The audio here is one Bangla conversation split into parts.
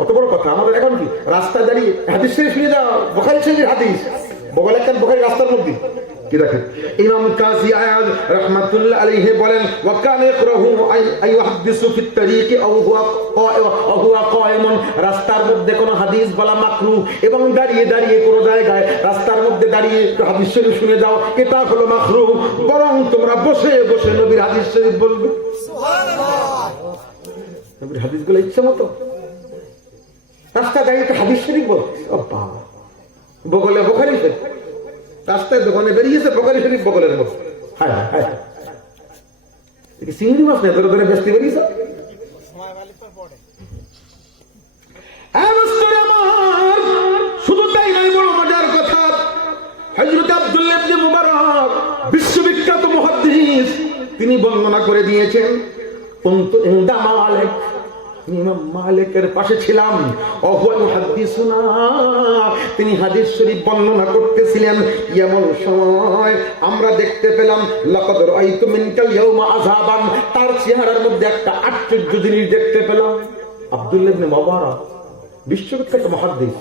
কত বড় কথা। আমাদের এখন কি রাস্তায় দাঁড়িয়ে হাদিস শরীফ শুনে যাও, বুখারী শরীফের হাদিস বগলে একটা বুখারী রাস্তার মধ্যে কি দেখেন। ইমাম কাজী আয়াজ রাহমাতুল্লাহ আলাইহি বলেন ওয়া কানা ইয়াকরাহু আই ইউহাদ্দিসু ফিত তারিকি আও হুয়া কায়িমুন, রাস্তার মধ্যে কোন হাদিস বলা মাকরুহ এবং দাঁড়িয়ে দাঁড়িয়ে কোন জায়গায় রাস্তার মধ্যে দাঁড়িয়ে হাদিস শরীফ শুনে যাও এটা হলো মাকরুহ। বরং তোমরা বসে বসে নবীর হাদিস শরীফ বলবে। সুবহানাল্লাহ। নবীর হাদিসগুলো ইচ্ছা মতো রাস্তায় দাঁড়িয়ে হাদিস শরীফ বল, বগলে বুখারী শরীফ, রাস্তায় দোকানে বেরিয়েছে বুখারী শরীফ বগলের মধ্যে। হায় হায়, চিংড়ি মাছ নেই ধরে ধরে বেচতে বেরিয়েছে। শুধু তাই নয়, বড় মজার কথা, হযরত আব্দুল্লাহ ইবনে মুবারক বিশ্ববিখ্যাত মুহাদ্দিস, তিনি বর্ণনা করে দিয়েছেন কুনতু ইনদা মালিক, ইমাম মালিকের পাশে ছিলাম, তিনি হাদিস শরীফ বর্ণনা করতেছিলেন। এমন সময় আমরা দেখতে পেলাম লাকাদ রাআইতু মিনকাল ইয়াওমা আযাবান, তার চেহারার মধ্যে একটা আশ্চর্য জিনিস দেখতে পেলাম। আব্দুল্লাহ ইবনে মুবারক বিশ্ববিখ্যাত মুহাদ্দিস,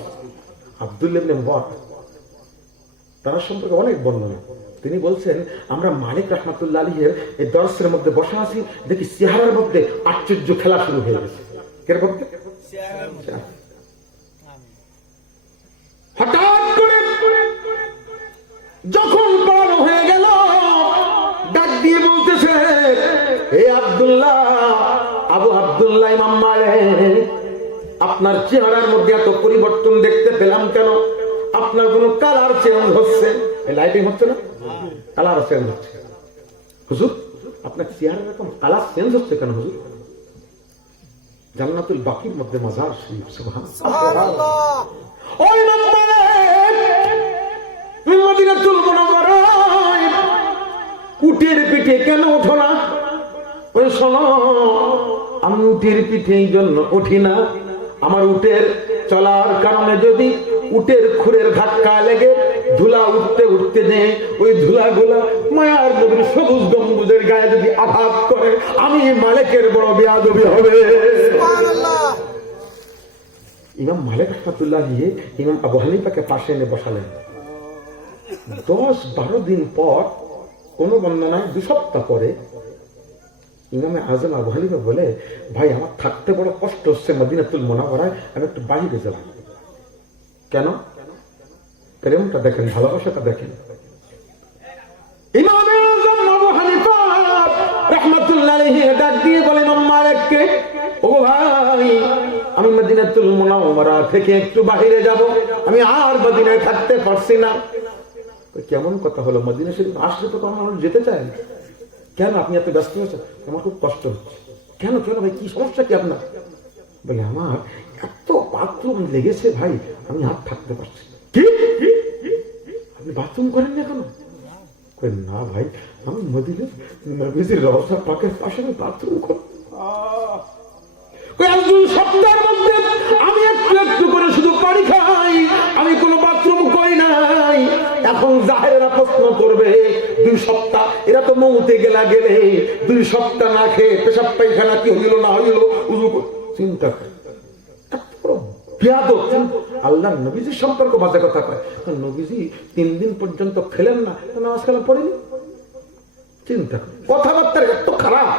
আব্দুল্লাহ ইবনে মুবারক তার সম্পর্কে অনেক বর্ণনা। তিনি বলছেন আমরা মালিক রাহমাতুল্লাহ আলাইহির এই দরসের মধ্যে বসে আছি, দেখি চেহারার মধ্যে আশ্চর্য খেলা শুরু হয়ে গেছে। হঠাৎ করে যখন পড়ানো হয়ে গেল, ডাক দিয়ে বলতেছে হে আব্দুল্লাহ, আবু আব্দুল্লাহ ইমাম মালিক, আপনার চেহারার মধ্যে এত পরিবর্তন দেখতে পেলাম কেন? আপনার কোন কালার চেঞ্জ হচ্ছে, লাইটিং হচ্ছে না, কালার চেঞ্জ হচ্ছে। হুজুর আপনার চেহারার এরকম কালার চেঞ্জ হচ্ছে কেন হুজুর? জান্নাতুল বাকির মধ্যে মাজার শরীফ, সুবহানাল্লাহ। ওই মদিনাতুল মুনাওয়ারায় উটের পিঠে কেন ওঠো না? ওই শোনো, আমি উটের পিঠে এই জন্য উঠি না, আমার উটের চলার কারণে যদি উটের খুরের ধাক্কা লেগে ধুলা উঠতে উঠতে নেই, ওই ধুলাগুলা মায়ার নবীর সবুজ গম্বুজের গায়ে যদি আঘাত করে, আমি মালিকের বড় বেয়াদবি হবে। সুবহানাল্লাহ। ইমাম মালিক রাহমাতুল্লাহ আলাইহি ইমাম আবু হানিফাকে পাশে এনে বসালেন। 10-12 দিন পর, কোন বর্ণনায় 2 সপ্তাহ পরে, ইমামে আজম আবু হানিফা বলে ভাই আমার থাকতে বড় কষ্ট হচ্ছে মদিনাতুল মুনাওয়ারায়, আমি একটু বাইরে যাব। কেন? প্রেমটা দেখেন, ভালোবাসাটা দেখেন। ইমামে আজম আবু হানিফা রাহমাতুল্লাহ আলাইহি ডাক দিয়ে বলেন ইমাম মালিককে, ও ভাই আমি মদিনাতুল মুনাওয়ারা থেকে একটু বাইরে যাব, আমি আর মদিনায় থাকতে পারছি না। কেমন কথা হলো? মদিনা শরীফ আসলে তো মানুষ যেতে চায় না, কেন আপনি এত ব্যস্ত হয়েছেন? আমার খুব কষ্ট হচ্ছে। কেন কেন ভাই, কি সমস্যা কি আপনার? বলে আমার এত বাথরুম লেগেছে ভাই, আমি আর থাকতে পারছি। কি আপনি বাথরুম করেন না কেন? না ভাই, আমি মদিনার নবীজির রওজা পাকের পাশে বাথরুম করি। সপ্তাহের মধ্যে আমি একটু একটু করে শুধু পানি খাই, আমি কোনো বাথরুম করি নাই। এখন জাহেরা প্রশ্ন করবে 2 সপ্তাহ, এরা তো মৌতে গেলে 2 সপ্তাহ না খেয়ে পেশাব পায়খানা কি হইল না হইল, চিন্তা করে আল্লাহ নবীজির সম্পর্ক বাজে কথা কয়। নবীজি 3 দিন পর্যন্ত খেলেন না, নামাজ কালাম পড়েনি। চিন্তা করে কথাবার্তা এত খারাপ।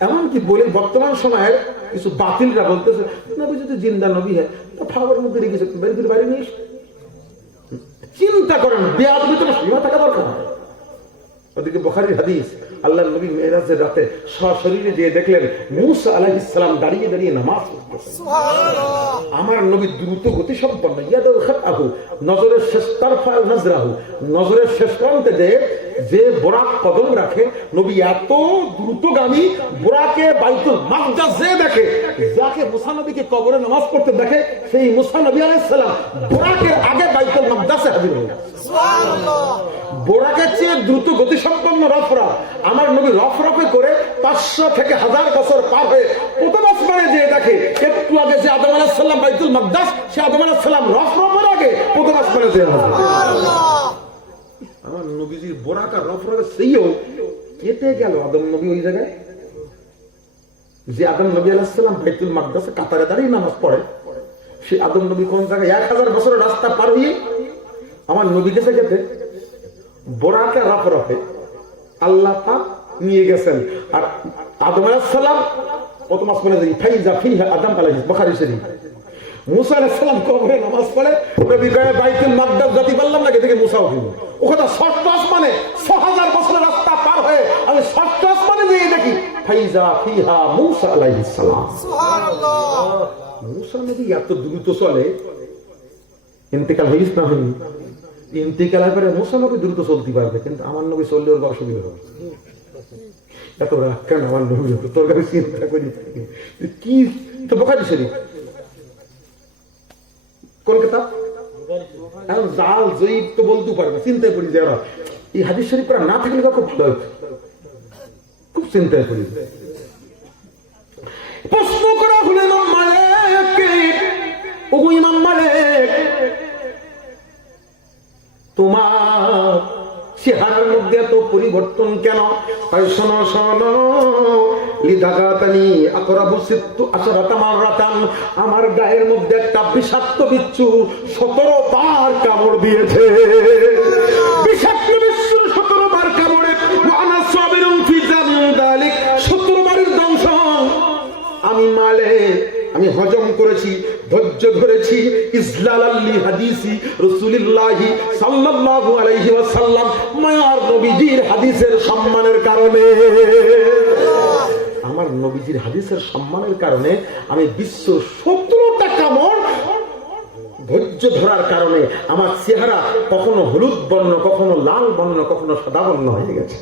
এমনকি বলে বর্তমান সময়ের কিছু বাতিলরা বলতেছে নবী যদি জিন্দা নবী হয় তো ফাওয়ার মধ্যে রেখেছে, বাইরে নিয়ে। চিন্তা করেন, বেয়াদবি তো সীমা থাকা দরকার। ওদিকে বুখারীর হাদিস, আল্লাহর নবী মেরাজের রাতে সশরীরে গিয়ে দেখলেন মূসা আলাইহিস সালাম দাঁড়িয়ে দাঁড়িয়ে নামাজ পড়তেছেন। সুবহানাল্লাহ। আমার নবী দ্রুত গতি সম্পন্ন, ইয়াদুল খাতাহু, নজরের শেষ তারফা নজরাহু, নজরের শেষ প্রান্তে যে বোরাক কদম রাখে, নবী এত দ্রুতগামী, বোরাকে বাইতুল মাকদাস যে দেখে, যাকে মুসা নবীকে কবরে নামাজ পড়তে দেখে, সেই মুসা নবী আলাইহিস সালাম বোরাকের আগে বাইতুল মাকদাসে হাজির হলেন। সুবহানাল্লাহ। বোরাকের চেয়ে দ্রুত গতি সম্পন্ন রফরা, আমার নবী রফরফে করে 500 থেকে 1000 বছর পার হয়ে প্রথম আসমানে যে দেখে, একটু আগে যে আদম আলাইহিস সালাম বাইতুল মাকদাস, সে আদম আলাইহিস সালাম রফরফের আগে প্রথম আসমানে যে আমার নবীজির বোরাক আর রফরফে সেইও কেটে গেল আদম নবী ওই জায়গায়। যে আদম নবী আলাইহিস সালাম বাইতুল মাকদাসে কাতারে দাঁড়িয়ে নামাজ পড়ে, সেই আদম নবী কোন জায়গায় 1000 বছরের রাস্তা পার হয়ে আমার নবী গেছে যেতে বোরাকে রাফে আল্লাহ পাক নিয়ে গেছেন। আর আদম আলাইহিস সালাম প্রথম আসমানে যাই ফাইজা ফিহা আদম আলাইহিস, বুখারী শরীফ। মুসা আলাইহিস সালাম কবরে নামাজ পড়ে, নবী কয় বাইতুল মাকদাস যেতে পারলাম না, এদিকে মুসাও কিনবো ও কথা ষষ্ঠ আসমানে 6000 বছরের রাস্তা পার হয়ে আমি ষষ্ঠ আসমানে যেয়ে দেখি ফাইজা ফিহা মুসা আলাইহিস সালাম। সুবহানাল্লাহ। মুসা নবী এত দ্রুত চলে, ইন্তেকাল হইস না হয়নি, ইন্তেকাল করে মুসা নবী দ্রুত চলতে পারবে, কিন্তু আমার নবী চললে ওর অসুবিধা হবে। এত রাগ কেন আমার নবী? তোর কাছে চিন্তা করি কি তো বুখারী শরীফ কোন কিতাব? এখন জাল জয়ীব তো বলতে পারবে, চিন্তায় পড়ি যে এই হাদিস শরীফ পড়া না থাকলে খুব ভালো হতো, খুব চিন্তায় পড়ি। প্রশ্ন করা হলো ইমাম মালিককে, ও ইমাম মালিক তোমার চেহারার মধ্যে এত পরিবর্তন কেন? শোনো শোনো, লিদাগাতানি আকরাবু সিত্তু আশরাতা মাররাতান, আমার গায়ের মধ্যে একটা বিষাক্ত বিচ্ছু 17 বার কামড় দিয়েছে। বিষাক্ত বিচ্ছু 17 বার কামড়ে ওয়ানা সাবিরুন ফি যালিক, 17 বারের দংশন আমি মালিক আমি হজম করেছি, ধৈর্য ধরেছি। ইসলালাল্লি হাদিসি রাসূলুল্লাহ সাল্লাল্লাহু আলাইহি ওয়াসাল্লাম, মায়ার নবীজির হাদিসের সম্মানের কারণে, আমার নবীজির হাদিসের সম্মানের কারণে আমি বিশ্ব 17টা কামড় ধৈর্য ধরার কারণে আমার চেহারা কখনো হলুদ বর্ণ, কখনো লাল বর্ণ, কখনো সাদা বর্ণ হয়ে গেছে।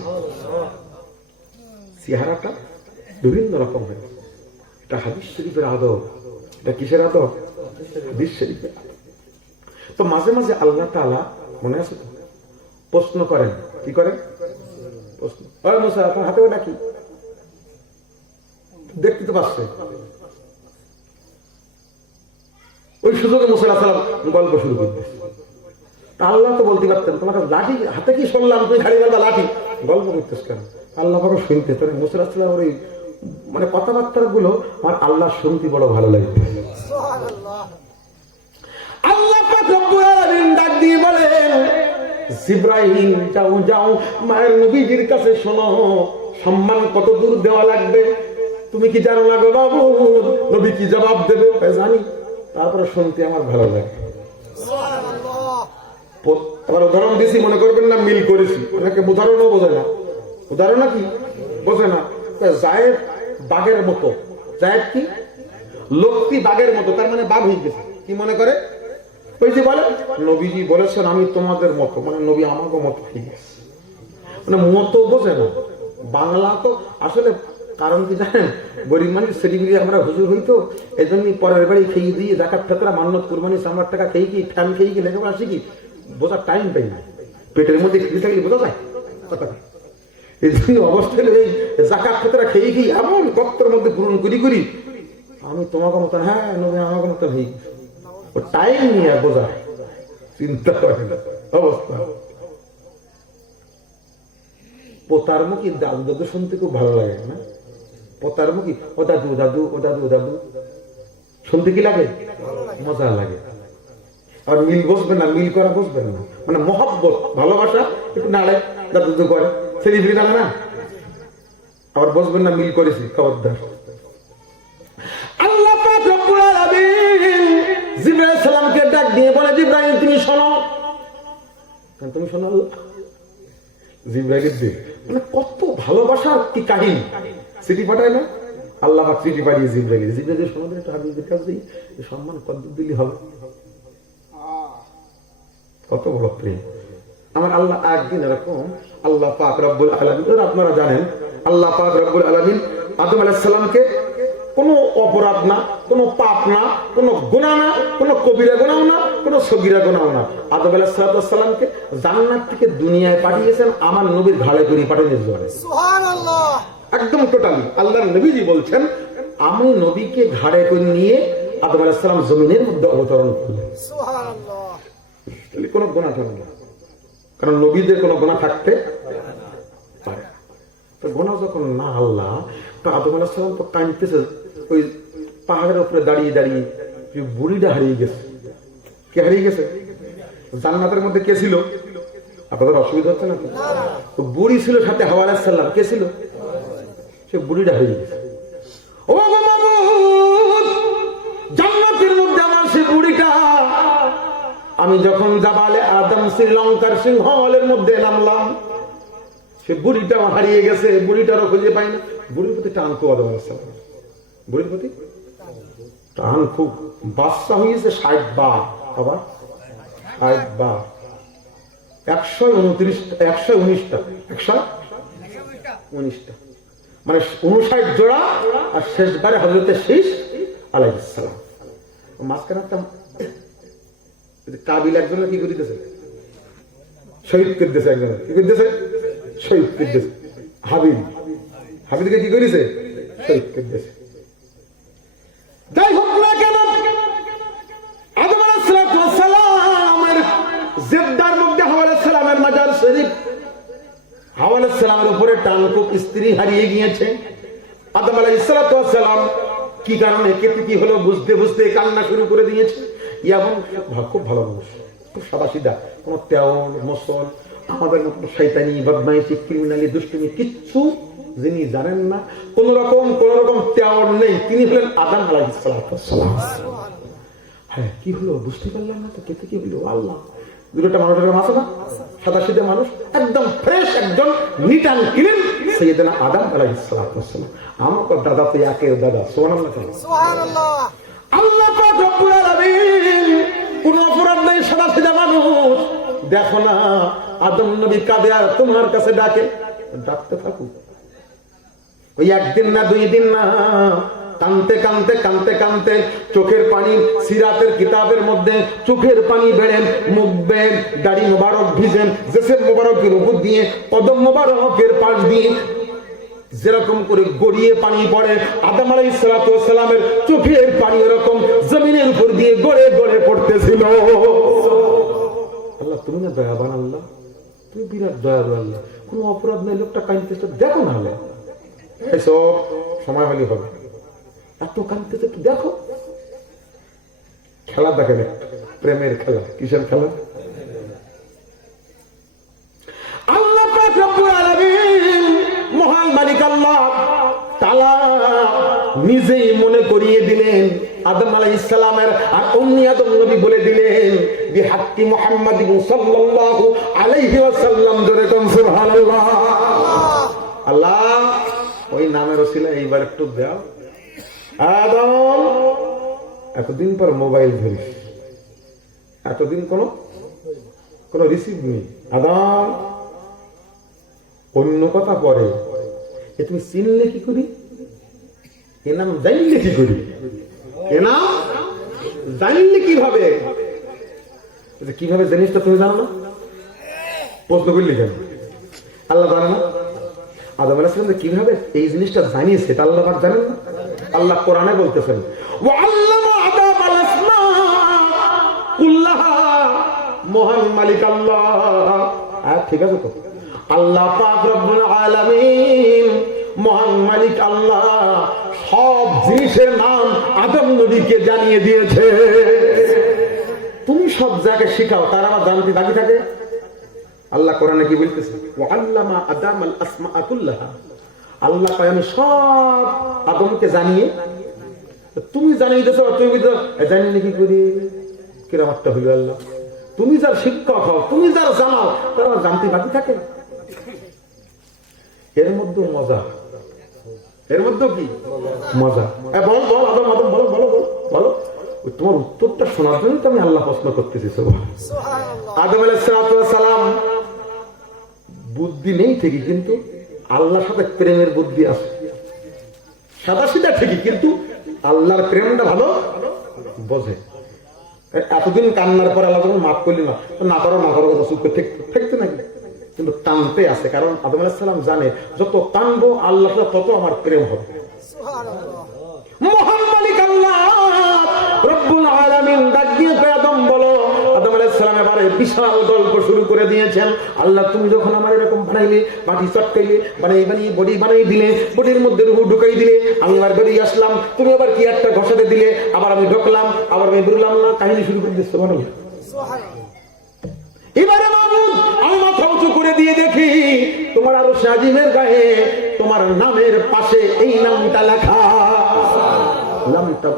চেহারাটা বিভিন্ন রকম হয়ে গেছে। এটা হাদিস শরীফের আদব। এটা কিসের আদব? হাদিস শরীফের আদব। তো মাঝে মাঝে আল্লাহ তাআলা মনে আছে তো প্রশ্ন করেন, কি করেন? প্রশ্ন, ওই মুসা আপনার হাতে ওটা কি? দেখতে তো পাচ্ছে। ওই সুযোগে মুসা আলাইহিস সালাম গল্প শুরু করতেছে। আল্লাহ তো বলতে পারতেন তোমার লাঠি হাতে কি শুনলাম, তুই খালি বলবা লাঠি, গল্প করতেছ কেন? আল্লাহ বড় শুনতে, তোর মুসা আলাইহিস সালাম ওই মানে কথাবার্তা গুলো আমার আল্লাহ শুনতে বড় ভালো লাগে। আল্লাহ পাক রব্বুল আলামিন ডাক দিয়ে বলেন, জিবরাইল যাও যাও মায়ের নবীজির কাছে শোনো, সম্মান কত দূর দেওয়া লাগবে তুমি কি জানো না গো বাবু? নবী কি জবাব দেবে? জানি, তারপরে শুনতে আমার ভালো লাগে। আবার উদাহরণ দিছি, মনে করবেন না মিল করেছি, অনেকে উদাহরণও বোঝে না। উদাহরণ কি বোঝে না? জায়েদ বাঘের মতো, জায়েদ কি লোকটি বাঘের মতো, তার মানে বাঘ হয়ে গেছে। কি মনে করে? ওই যে বলে নবীজি বলেছেন আমি তোমাদের মতো, মানে নবী আমাকে মতো হয়ে গেছে, মানে মতো বোঝে না। বাংলা তো আসলে কারণ কি জানেন, গরিব মানুষ সেলিব্রিটি আমরা হুজুর হইতো, এই জন্যই পরের বাড়ি খেয়ে দিয়ে জাকাত ফেতরা মান্নত কুরবানি সামার টাকা খেয়ে কি ফ্যান খেয়ে কি লেখাপড়া শিখি, বোঝার টাইম পাই না। পেটের মধ্যে খেয়ে থাকলে বোঝা যায় কথা। এই জন্য অবস্থায় এই জাকাত ফেতরা খেয়ে খেয়ে এমন গর্তের মধ্যে পূরণ করি করি আমি তোমাকে মতো, হ্যাঁ নবী আমাকে মতো হই, ও টাইম নিয়ে বোঝা চিন্তা করেন অবস্থা। পোতার মুখী দাদু দাদু শুনতে খুব ভালো লাগে না? পোতার মুখী ও দাদু দাদু, ও দাদু দাদু শুনতে কি লাগে? মজা লাগে। আর মিল বসবে না, মিল করা বসবেন না, মানে মহব্বত ভালোবাসা একটু নাড়ে দাদু দাদু করে, সেলিব্রিটি নাড়ে না, আবার বসবেন না মিল করেছি খবরদার। আল্লাহ পাক রব্বুল আলামিন জিবরাইল সালামকে ডাক দিয়ে বলে, জিবরাইল তুমি শোনো। তুমি শোনো, জিবরাইলের দিন মানে কত ভালোবাসার কি কাহিনী। চিঠি পাঠায় না আল্লাহ পাক, চিঠি পাঠিয়ে জিবরাইল, জিবরাইল শোনাদের একটা হাবিবের কাছে সম্মান কত দিলি হবে, কত বড় প্রেম আমার আল্লাহ। একদিন এরকম আল্লাহ পাক রব্বুল আলামিন, আপনারা জানেন আল্লাহ পাক রব্বুল আলামিন আদম আলাইহিস সালামকে কোনো অপরাধ না, কোনো পাপ না, কোনো গুনাহ না, কোনো কবিরা গুনাহ না, কোনো সগীরা গুনাহ না, আদম আলাইহিস সালামকে জান্নাত থেকে দুনিয়ায় পাঠিয়েছেন আমার নবীর ঘাড়ে করে পাঠানোর জন্য। সুবহানাল্লাহ। একদম টোটালি আল্লাহর নবীজি বলছেন আমি নবীকে ঘাড়ে করে নিয়ে আদম আলাইহিস সালাম জমিনের মধ্যে অবতরণ করলেন। সুবহানাল্লাহ। তাহলে কোনো গুনাহ থাকে না, কারণ নবীদের কোনো গুনাহ থাকতে পারে। তো গোনা যখন না আল্লাহ, তো আদম আলাইহিস সালাম তো কাঁদতেছে ওই পাহাড়ের উপরে দাঁড়িয়ে দাঁড়িয়ে, বুড়িটা হারিয়ে গেছে। কে হারিয়ে গেছে? জান্নাতের মধ্যে কে ছিল? আপনাদের অসুবিধা হচ্ছে না? তো বুড়ি ছিল সাথে, হাওয়া আলাইহিস সালাম। কে ছিল? সে বুড়িটা হারিয়ে গেছে। ও মাবুদ, জান্নাতের মধ্যে আমার সে বুড়িটা, আমি যখন জাবালে আদম শ্রীলঙ্কার সিংহলের মধ্যে নামলাম, সে বুড়িটা হারিয়ে গেছে। বুড়িটারও খুঁজে পাই না। বুড়ির প্রতি টান খুব আদম আলাইহিস সালাম, বুড়ির প্রতি টান খুব। বাচ্চা হয়েছে 60 বার, আবার 60 বার, 119টা, মানে 59 জোড়া। আর শেষবারে হযরতে শীস আলাইহিস সালাম। মাঝখানে একটা কাবিল একজনের কি করিতেছে? শহীদ করতেছে। একজনের কি করতেছে? শহীদ করতেছে। হাবিলকে কি করেছে? শহীদ করতেছে। যাই হোক না কেন, আদম আলাইহিস সালামের জেদ্দার মধ্যে হাওয়া আলাইহিস সালামের মাজার শরীফ, হাওয়া আলাইহিস সালামের উপরে টান খুব। স্ত্রী হারিয়ে গিয়েছে। আদম আলাইহিস সালাম কি কারণে কি হলো বুঝতে বুঝতে কান্না শুরু করে দিয়েছে। এমন খুব ভালো মানুষ, খুব সাদা সিধা, কোন তেওল মসল আমাদের মতো শয়তানি বদমাইশি ক্রিমিনালি দুষ্টুমি কিচ্ছু যিনি জানেন না, কোন রকম তেওল নেই, তিনি হলেন আদম আলাইহিস সালাম। হ্যাঁ, কি হলো বুঝতে পারলাম না তো, কেতে কি হলো? আল্লাহ, দুটোটা মানুষের আছে না, সাদা সিধা মানুষ, একদম ফ্রেশ, একজন নিট অ্যান্ড ক্লিন সাইয়েদনা আদম আলাইহিস সালাম। আমার দাদা তো একের দাদা। সুবহানাল্লাহ। আল্লাহ পাক রব্বুল আলামিন কোন অপরাধ নাই, সাদা সিধা মানুষ। দেখো না, আদম নবী কাঁদে আর তোমার কাছে ডাকে। ডাকতে থাকুক, ওই একদিন না 2 দিন না, কানতে চোখের পানি, সিরাতের কিতাবের মধ্যে চোখের পানি বেড়েন, মুখ বেড়েন, দাড়ি মোবারক ভিজেন, জেসের মোবারকের উপর দিয়ে, কদম মোবারকের পাশ দিয়ে যেরকম করে গড়িয়ে পানি পড়ে, আদম আলাইহিস সালামের চোখের পানি এরকম জমিনের উপর দিয়ে গড়ে গড়ে পড়তেছিল। আল্লাহ, তুমি না দয়াবান আল্লাহ, তুমি বিরাট দয়ালু আল্লাহ। কোন অপরাধ নেই, লোকটা কাঁদতেছে, দেখো না আল্লাহ, এসব সময় হলে হবে, এত কাঁদতেছে একটু দেখো। খেলা দেখেন, প্রেমের খেলা। কিসের খেলা? আল্লাহ পাক রব্বুল আলামিন মহান মালিক আল্লাহ তাআলা নিজেই মনে করিয়ে দিলেন আদম আলাইহিস সালামের, আর অমনি আদম নবী বলে দিলেন বিহাক্কি মুহাম্মাদিন সাল্লাল্লাহু আলাইহি ওয়াসাল্লাম, জোরে কোন সুবহানাল্লাহ। আল্লাহ, ওই নামের ওসিলা এইবার একটু দাও। আদম, এতদিন পর মোবাইল ধরিস, এতদিন কোন রিসিভ নেই। আদম, অন্য কথা পরে, এ তুমি চিনলে কি করি? এ নাম জানলে কি করি? এ নাম জানলে কিভাবে? কিভাবে জিনিসটা তুমি জানো না? প্রশ্ন করলি কেন? আল্লাহ জানে না? আদম আলাইহিস সালাম কিভাবে এই জিনিসটা জানিয়েছে এটা আল্লাহ পাক জানেন না? আল্লাহ কোরআনে বলতেছেন, ওয়া আল্লামা আদম আল আসমা কুল্লাহা, মহান মালিক আল্লাহ। ঠিক আছে তো? আল্লাহ পাক রব্বুল আলামিন, মহান মালিক আল্লাহ সব জিনিসের নাম আদম নবীকে জানিয়ে দিয়েছে। তুমি সব জায়গায় শিখাও, তার আমার জানতে বাকি থাকে। আল্লাহ কোরআনে কি বলতেছে? ওয়া আল্লামা আদম আল আসমা কুল্লাহা, আল্লাহ পায় আমি সব আদমকে জানিয়ে, তুমি জানিয়ে দিয়েছো, তুমি জানিয়ে কি করি? কিরামাতটা হইল আল্লাহ, তুমি যার শিক্ষক হও, তুমি যার জানাও, তার আমার জানতে বাকি থাকে। এর মধ্যে মজা, এর মধ্যে কি মজা? বল বল আদম, আদম বলো বলো বলো বলো। তোমার উত্তরটা শোনার জন্য তো আমি আল্লাহ প্রশ্ন করতেছি। আদম আলাইহিস সালাম বুদ্ধি নেই ঠিকই, কিন্তু আল্লাহর সাথে প্রেমের বুদ্ধি আছে। সাদা সিধা ঠিকই, কিন্তু আল্লাহর প্রেমটা ভালো বোঝে। এতদিন কান্নার পরে আল্লাহ যখন মাফ করলি না, না করো কথা চুপ করে থাকতে নাকি, কিন্তু টানতে আছে। কারণ আদম আলাইহিস সালাম জানে যত টানবো আল্লাহ তত আমার প্রেম হবে। মহান মালিক আল্লাহ রব্বুল আলামিন ডাক দিয়ে আদম বলো। আদম আলাইহিস সালাম এবারে বিশাল গল্প শুরু করে দিয়েছেন। আল্লাহ তুমি যখন আমার এরকম বানাইলে, মাটি চটকাইলে, বানিয়ে বডি বানিয়ে দিলে, বডির মধ্যে রুহু ঢুকাই দিলে, আমি আবার বেরিয়ে আসলাম, তুমি আবার কি একটা ঘষাতে দিলে, আবার আমি ঢুকলাম, আবার আমি বেরোলাম না, কাহিনী শুরু করে দিচ্ছে। এবারে মাবুদ আমি মাথা উঁচু করে দিয়ে দেখি তোমার আরো আজিমের গায়ে তোমার নামের পাশে এই নামটা লেখা, নামটা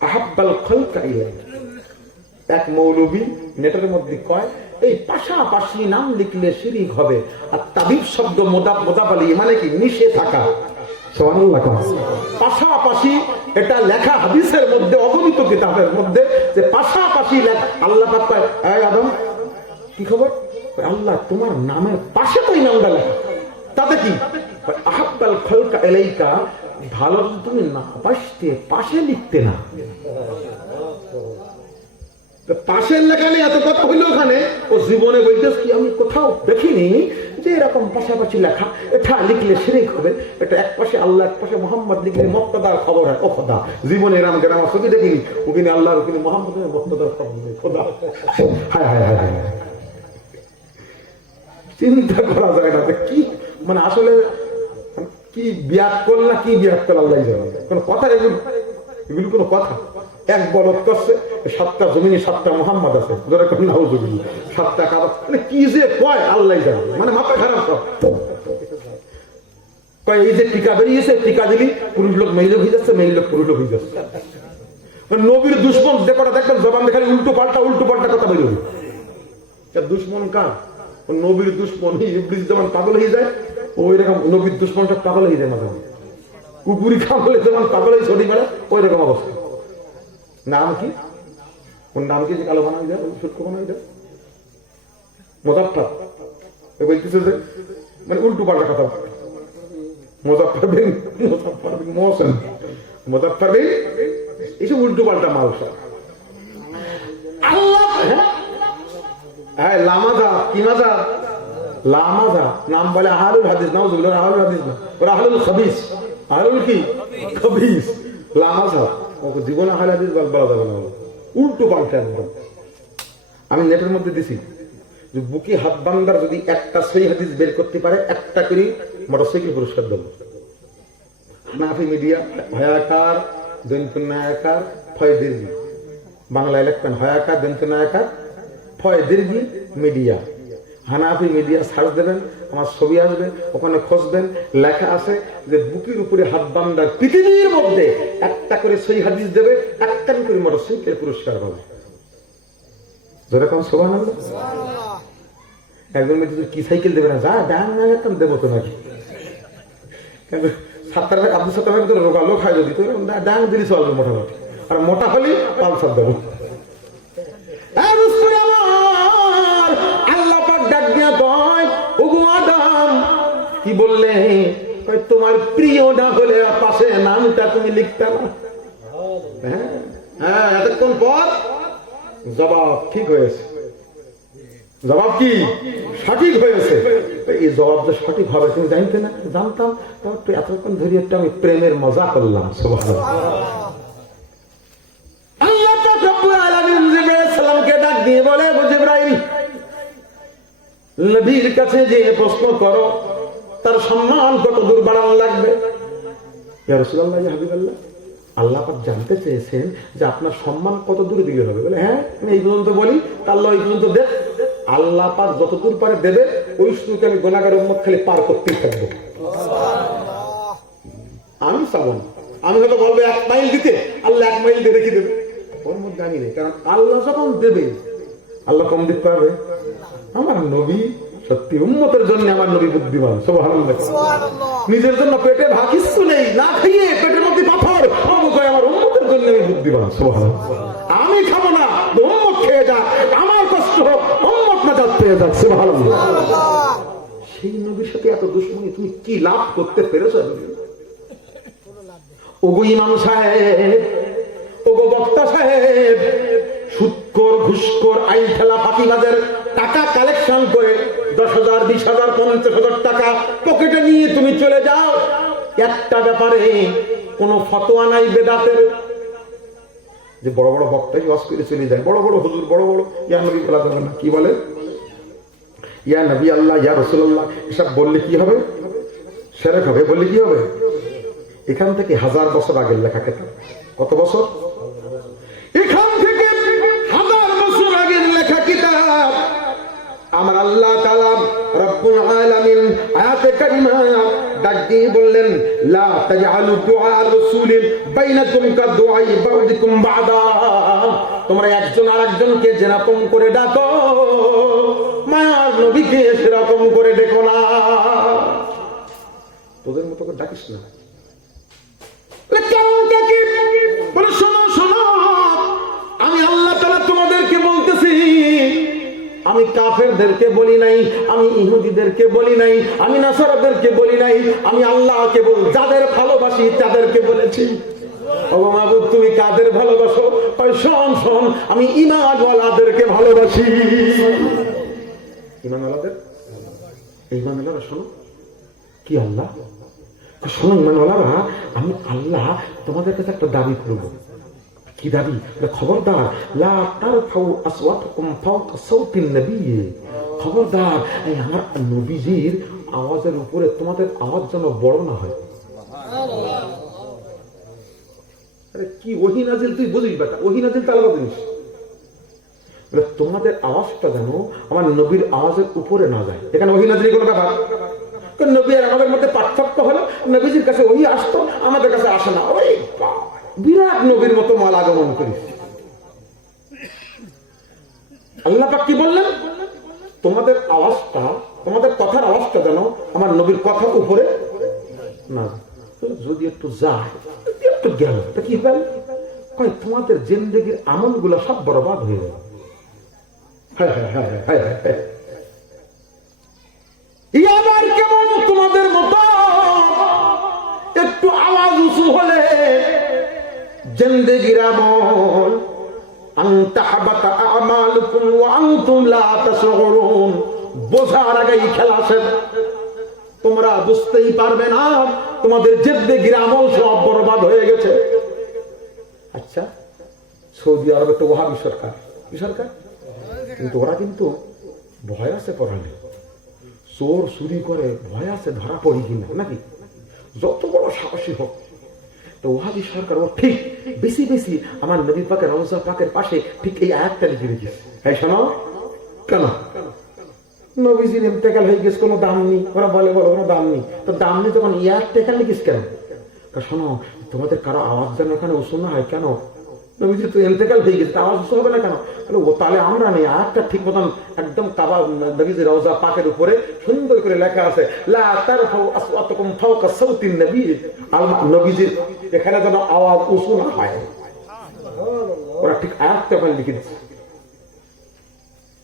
আহাব্বাল খালকা ইলাইকা। এক মৌলবী নেটের মধ্যে কয় এই পাশাপাশি নাম লিখলে শিরিক হবে, আর তাবিব শব্দ মোদাবালি মানে কি মিশে থাকা। সুবহানাল্লাহ। পাশাপাশি এটা লেখা হাদিসের মধ্যে, অগণিত কিতাবের মধ্যে যে পাশাপাশি লেখা। আল্লাহ পাক কয় এই আদম কি খবর? আল্লাহ তোমার নামের পাশে তো এই নামটা লেখা, তাতে কি? আহাব্বাল খালকা ইলাইকা, ভালো তুমি না পাশে পাশে লিখতে না, পাশের লেখা নেই, এত কথা হইলো ওখানে। ও জীবনে বলতেছ কি আমি কোথাও দেখিনি যে এরকম পাশাপাশি লেখা, এটা লিখলে শিরক হবে, এটা এক পাশে আল্লাহ এক পাশে মোহাম্মদ লিখলে মুক্তাদার খবর হয়। ও খোদা, জীবনে এরাম গ্রাম ছবি দেখিনি, ওখানে আল্লাহ ওখানে মোহাম্মদ মুক্তাদার খবর নেই। খোদা, হায় হায় হায় হায়, চিন্তা করা যায় না কি মানে আসলে কি বিয়াদ করলা, কি বিয়াদ করল আল্লাহ জানে। কোনো কথা এগুলো, এগুলো কোনো কথা? এক বলদ করছে, 7টা জমিনে 7টা মোহাম্মদ আছে, নাউজুবিল্লাহ, 7টা কাবা, মানে কি যে কয় আল্লাহ জানে, মানে মাথা খারাপ সব। কয় এই যে টিকা বেরিয়েছে, টিকা দিলি পুরুষ লোক মেয়ে লোক হয়ে যাচ্ছে, মেয়ে লোক পুরুষ লোক হয়ে যাচ্ছে। নবীর দুশ্মন যে কটা দেখবেন জবান দেখালে উল্টো পাল্টা কথা বেরোবে। দুশ্মন কার? নবীর দুশ্মন ইবলিস যেমন পাগল হয়ে যায়, ওই রকম নবীর দুশ্মনটা পাগল হয়ে যায়। মাঝে মাঝে কুকুরি খাওয়ালে যেমন পাগল হয়ে ছড়ি মারে, ওই রকম অবস্থা। নাম কি? ওর নাম কি? যে কালো বানাই যায়, সূক্ষ্ম বানাই যায়, মুজাফফর। বলতেছে যে মানে উল্টো পাল্টা কথা। মুজাফফর বিন মোহসেন, মুজাফফর বিন, এইসব উল্টো পাল্টা মাল সব। আল্লাহ হ্যাঁ লামাজা, কি মাজা? লামাজা নাম বলে আহলুল হাদিস, নাউজুবিল্লাহ, আহলুল হাদিস না, ওরা আহলুল খাবিস। আহলুল কি? খাবিস। লামাজা ওকে জীবনে আহলুল হাদিস বলা যাবে না, উল্টো পাল্টা একদম। আমি নেটের মধ্যে দিছি যে বুকি হাত বান্দার যদি একটা সহি হাদিস বের করতে পারে, একটা করে মোটরসাইকেল পুরস্কার দেব। হানাফি মিডিয়া হয়াকার দৈন্তনায়াকার ফয় দীর্ঘি, বাংলায় লিখবেন হয়াকার দৈন্তনায়াকার ফয় দীর্ঘি মিডিয়া। হানাফি মিডিয়া সার্চ দেবেন, আমার ছবি আসবে, ওখানে খুঁজবেন, লেখা আছে যে বুকের উপরে হাত বান্দার পৃথিবীর মধ্যে একটা করে সহি হাদিস দেবে, একটা করে মোটরসাইকেল পুরস্কার পাবে। যেরকম সুবহানাল্লাহ। একজন মেয়ে কি সাইকেল দেবে না, যা ডান না একটা দেবো তো নাকি, কিন্তু আব্দুল সাত্তার তো রোগা লোক হয়, যদি তো ডাং দিলি চলবে মোটামুটি, আর মোটা হলে পালসার দেবো। আল্লাহ পাক ডাক দিয়া কয় ওগো আদম, কি বললে? তোমার প্রিয়টা হলে পাশে নামটা তুমি লিখতে না। হ্যাঁ, এতক্ষণ পর জবাব ঠিক হয়েছে। জবাব কি? সঠিক হয়েছে। এই জবাব যে সঠিক হবে তুমি জানতে না? জানতাম, তো এতক্ষণ ধরে একটা আমি প্রেমের মজা করলাম। সুবহানাল্লাহ। আল্লাহ পাক রব্বুল আলামিন জিবরাইল সালামকে ডাক দিয়ে বলে, জিবরাইল নবীর কাছে যে প্রশ্ন করো তার সম্মান কত দূর বাড়ানো লাগবে। ইয়া রাসূলুল্লাহ, ইয়া হাবিবাল্লাহ, আল্লাহ পাক জানতে চেয়েছেন যে আপনার সম্মান কত দূরে দিলে হবে। বলে হ্যাঁ, আমি এই পর্যন্ত বলি, আল্লাহ এই পর্যন্ত দেখ। আল্লাহ পাক যতদূর পারে দেবে, ওই সুযোগে আমি গুনাহগার উম্মত খালি পার করতেই থাকবো। আমি চাবো না, আমি হয়তো বলবো 1 মাইল দিতে, আল্লাহ 1 মাইল দিয়ে রেখে দেবে, ওর মধ্যে আমি নেই। কারণ আল্লাহ যখন দেবে, আল্লাহ কম দিতে পারবে? আমার নবী সত্যি উম্মতের জন্য, আমার নবী বুদ্ধিমান। সুবহানাল্লাহ। নিজের জন্য পেটে ভাত কিচ্ছু নেই, না খাইয়ে পেটের মধ্যে পাথর, আমার উম্মতের জন্য আমি বুদ্ধিমান। সুবহানাল্লাহ। আমি খাবো না, উম্মত খেয়ে যাক, আমার কষ্ট হোক, উম্মত না যাচ্ছে যাক। সুবহানাল্লাহ। সেই নবীর সাথে এত দুশমনি তুমি কি লাভ করতে পেরেছ? ওগো ইমাম সাহেব, ওগো বক্তা সাহেব, সুদখোর, ঘুষখোর, আইন খেলা, ফাঁকিবাজের টাকা কালেকশন করে 10,000, 20,000, 50,000 টাকা পকেটে নিয়ে তুমি চলে যাও। একটা ব্যাপারে কোনো ফতোয়া নাই বেদাতের, যে বড় বড় বক্তাই ওয়াজ করে চলে যায়, বড় বড় হুজুর, বড় বড় ইয়া নবী বলা যাবে না, কি বলে ইয়া নবী আল্লাহ, ইয়া রাসূলুল্লাহ, এসব বললে কি হবে? শিরক হবে। বললে কি হবে? এখান থেকে 1000 বছর আগের লেখা কিতাব। কত বছর? এখান থেকে 1000 বছর আগের লেখা কিতাব আমার আল্লাহ তাআলা রব্বুল আলামিন আয়াতে কারিমা ডাক দিয়ে বললেন, লা তাজআলু দুআ রাসূলি বাইনাকুম কাদুআই বা'দিকুম বা'দা। তোমরা একজন আরেকজনকে যেরকম করে ডাকো, মায়ার নবীকে সেরকম করে ডেকো না। তোদের মতো করে ডাকিস না। কেমন ডাকি? বলে শোনো শোনো, আমি আল্লাহ তাআলা তোমাদেরকে বলতেছি, আমি কাফেরদেরকে বলি নাই, আমি ইহুদিদেরকে বলি নাই, আমি নাসারাদেরকে বলি নাই, আমি আল্লাহকে বল যাদের ভালোবাসি তাদেরকে বলেছি। ওগো মাবুদ, তুমি কাদের ভালোবাসো? কয় শোন শোন, আমি ঈমানওয়ালাদেরকে ভালোবাসি। ঈমানওয়ালাদের, ঈমানওয়ালারা শোনো কি আল্লাহ শোনো, ঈমানওয়ালারা আমি আল্লাহ তোমাদের কাছে একটা দাবি করব। কি দাবি? খবরদার, লা তারফাউ আসওয়াতাকুম ফাওকা সাওতিন নবী। খবরদার, এই আমার নবীজির আওয়াজের উপরে তোমাদের আওয়াজ যেন বড় না হয়। সুবহানাল্লাহ। আরে কি ওহী নাজিল, তুই বুঝিস বেটা, ওহী নাজিল তো আলাদা জিনিস। তোমাদের আওয়াজটা যেন আমার নবীর আওয়াজের উপরে না যায়। এখানে ওহী নাজিলের কোনো ব্যাপার? নবী আর আমাদের মধ্যে পার্থক্য হলো, নবীজির কাছে ওহী আসতো, আমাদের কাছে আসে না। ওরে বিরাট নবীর মতো মাল আগমন করিস। আল্লাহ পাক কি বললেন? তোমাদের আওয়াজটা, তোমাদের কথার আওয়াজটা যেন আমার নবীর কথার উপরে না। যদি একটু যায়, একটু গেল, তা কি হবে? তোমাদের জিন্দেগির আমল গুলো সব বরবাদ হয়ে যাবে। আবার কেমন তোমাদের মতো একটু আওয়াজ উঁচু হলে জিন্দেগির আমল আনতাহাবাতা আমালুকুম ওয়া আনতুম লা তাশউরুন, বোঝার আগেই খেলা শেষ। তোমরা বুঝতেই পারবে না তোমাদের জিন্দেগির আমল সব বরবাদ হয়ে গেছে। আচ্ছা, সৌদি আরবে তো ওয়াহাবি সরকার, কি সরকার? কিন্তু ওরা কিন্তু ভয় আছে পড়ালে, চোর চুরি করে ভয় আছে ধরা পড়ি কিনা, নাকি? যত বড় সাহসী হোক, তো ওয়াহাবি সরকার ও ঠিক বেশি বেশি আমার নবী পাকের রওজা পাকের পাশে ঠিক এই আয়াতটা লিখে রেখেছে। এই শোনো, কেন নবীজির ইন্তেকাল হয়ে গেছে, কোনো দাম নেই। ওরা বলে বলো কোনো দাম নেই, তো দাম নেই তখন ইয়ারটেকাল লিখিস কেন? শোনো, তোমাদের কারো আওয়াজ যেন এখানে উঁচু না হয়। কেন? নবীজি তো ইন্তেকাল হয়ে গেছে, আওয়াজ উঁচু হবে না কেন? তাহলে আমরা নেই। আয়াতটা ঠিক মতন একদম কাবা নবীজির রওজা পাকের উপরে সুন্দর করে লেখা আছে, লা তারফাউ আসওয়াতাকুম ফাওকা সাওতিন নবী। নবীজির এখানে যেন আওয়াজ উঁচু না হয়। ওরা ঠিক আয়াতটা ওখানে লিখে দিচ্ছে।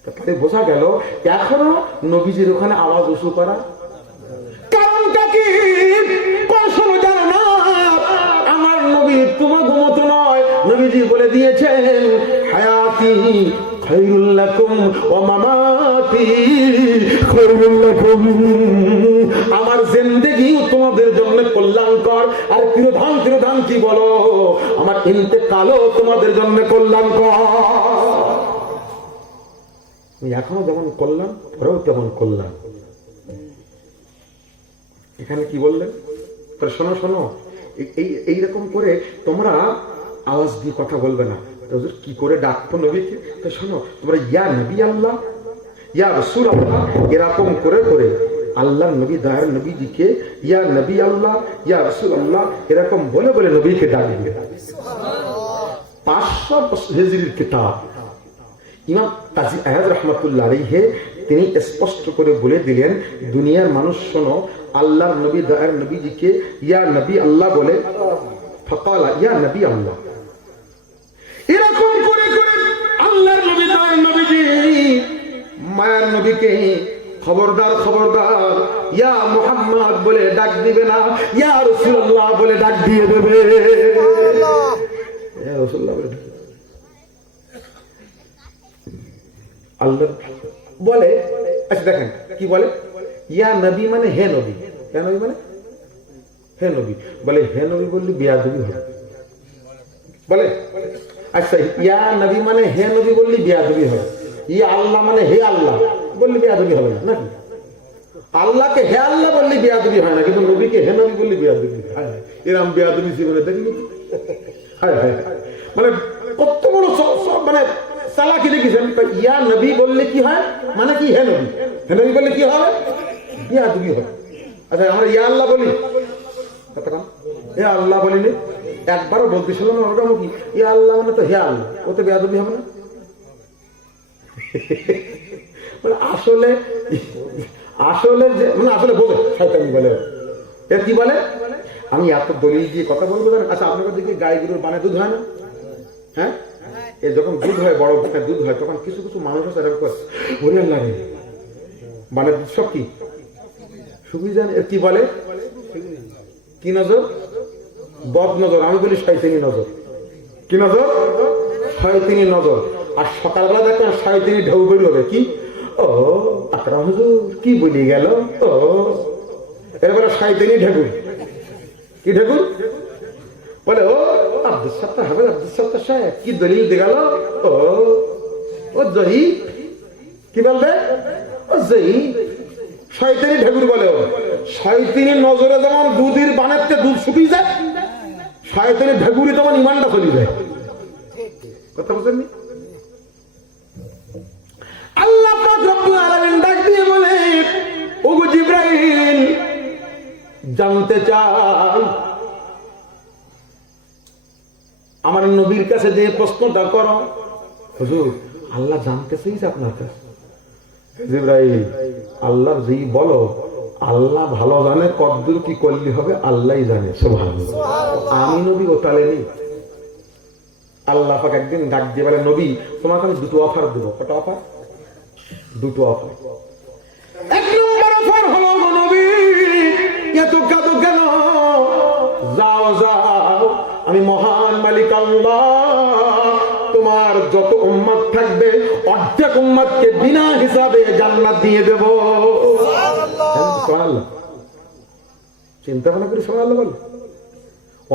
তাহলে বোঝা গেল এখনো নবীজির ওখানে আওয়াজ উঁচু করা কারণটা কি? কৌশল জানো না? আমার নবী তোমার মতো নয়। নবীজি বলে দিয়েছেন, হায়াতি খায়রুল লাকুম ওয়া মামাতি খায়রুল লাকুম। আমার জিন্দেগি তোমাদের জন্য কল্যাণকর, আর তিরোধান কি বলো, আমার ইন্তেকালও তোমাদের জন্য কল্যাণকর। এখনো যেমন কল্যাণ, পরেও তেমন কল্যাণ। এখানে কি বললেন? শোনো শোনো, এইরকম করে তোমরা আওয়াজ দিয়ে কথা বলবে না। কি করে ডাকতো নবীকে? শোনো, তোমরা ইয়া নবী আল্লাহ, ইয়া রাসূল আল্লাহ, এরকম করে করে আল্লাহ নবী দয়ার নবীজিকে ইয়া নবী আল্লাহ, ইয়া রাসূল আল্লাহ এরকম বলে বলে নবীকে ডাকবে। 500 হিজরির কিতাব ইমাম কাজী আয়াজ রাহমাতুল্লাহ আলাইহি তিনি স্পষ্ট করে বলে দিলেন, দুনিয়ার মানুষ শোনো, আল্লাহর নবী দয়ার নবীজিকে ইয়া নবী আল্লাহ বলে, ফাকালা ইয়া নবী আল্লাহ। এরকম করে করে আল্লাহর নবী দয়ার নবীজি মায়ার নবীকে খবরদার খবরদার ইয়া মুহাম্মদ বলে ডাক দিবে না, ইয়া রাসূলুল্লাহ বলে ডাক দিয়ে দেবে। ইয়া রাসূলুল্লাহ বলে আল্লাহ বলে। আচ্ছা দেখেন কি বলে, ইয়া নবী মানে হে নবী, হে নবী মানে হে নবী বলে, হে নবী বললে বেয়াদবি হবে বলে। আচ্ছা ইয়া নবী মানে হে নবী বললি বেয়াদবি হবে, ইয়া আল্লাহ মানে হে আল্লাহ বললি বেয়াদবি হবে না নাকি? আল্লাহকে হে আল্লাহ বললি বেয়াদবি হয় না, কিন্তু নবীকে হে নবী বললি বেয়াদবি। এরকম বেয়াদবি জীবনে দেখলি? মানে কত বড় মানে চালাকি দেখেছেন। ইয়া নবী বললে কি হয়, মানে কি হে নবী, হে নবী বললে কি হবে, বেয়াদবি হয়। আচ্ছা আমরা ইয়া আল্লাহ বলি, হে আল্লাহ বলিনি, একবারও বলতেছিল না ওটা কি ইয়া আল্লাহ মানে তো হে আল্লাহ, ওতে বেয়াদবি হবে না? মানে আসলে আসলে যে মানে আসলে বোঝে শয়তানি বলে, এর কি বলে আমি এত দলিল দিয়ে কথা বলবো জানেন। আচ্ছা আপনাদের দিকে গাই গরুর বানে দুধ হয় না? হ্যাঁ, এ যখন দুধ হয় বড় দুধ হয় তখন কিছু কিছু মানুষ আছে ওরে আল্লাহ রে বানের দুধ সব কি শুকিয়ে যান। এর কি বলে, কি নজর, বদ নজর। আমি বলি শয়তানি নজর। কি নজর, শয়তানি নজর। আর সকালবেলা দেখবেন শয়তানি ঢেউ বের হবে, কি ও আকরাম হুজুর কি বলি গেল, ও এরপরে শয়তানি ঢেকুর। কি ঢেকুর বলে, ও আব্দুল সত্তার হবে, আব্দুল সত্তার সাহেব কি দলিল দিয়ে গেল, ও জহি কি বলবে, ও জহি। শয়তানি ঢেকুর বলে। শয়তানি নজরে যেমন দুধের বানাতে দুধ শুকিয়ে যায়, শয়তানি ঢেকুরি তেমন ইমানটা চলে যায়। কথা বুঝেননি? আল্লাহ পাক রব্বুল আলামিন ডাক দিয়ে বলে, ওগো জিবরাইল জানতে চান আমার নবীর কাছে যে প্রশ্নটা করো। হুজুর আল্লাহ জানতে চাইছে আপনার কাছে। জিবরাইল আল্লাহর যেই বলো, আল্লাহ ভালো জানে কদ্দুর কি করলি হবে আল্লাহই জানে। সুবহানাল্লাহ। আমি নবী ওতালে নেই। আল্লাহ পাক একদিন ডাক দিয়ে বলে, নবী তোমাকে আমি দুটো অফার দেবো। কটা অফার? দুটো অফার। এক নম্বর অফার হলো, নবী এত কাঁদো কেন, যাও যাও আমি মহান মালিক আল্লাহ তোমার যত উম্মত থাকবে অর্ধেক উম্মতকে বিনা হিসাবে জান্নাত দিয়ে দেব। সুবহানাল্লাহ। চিন্তা ভাবনা করি সুবহানাল্লাহ বলে।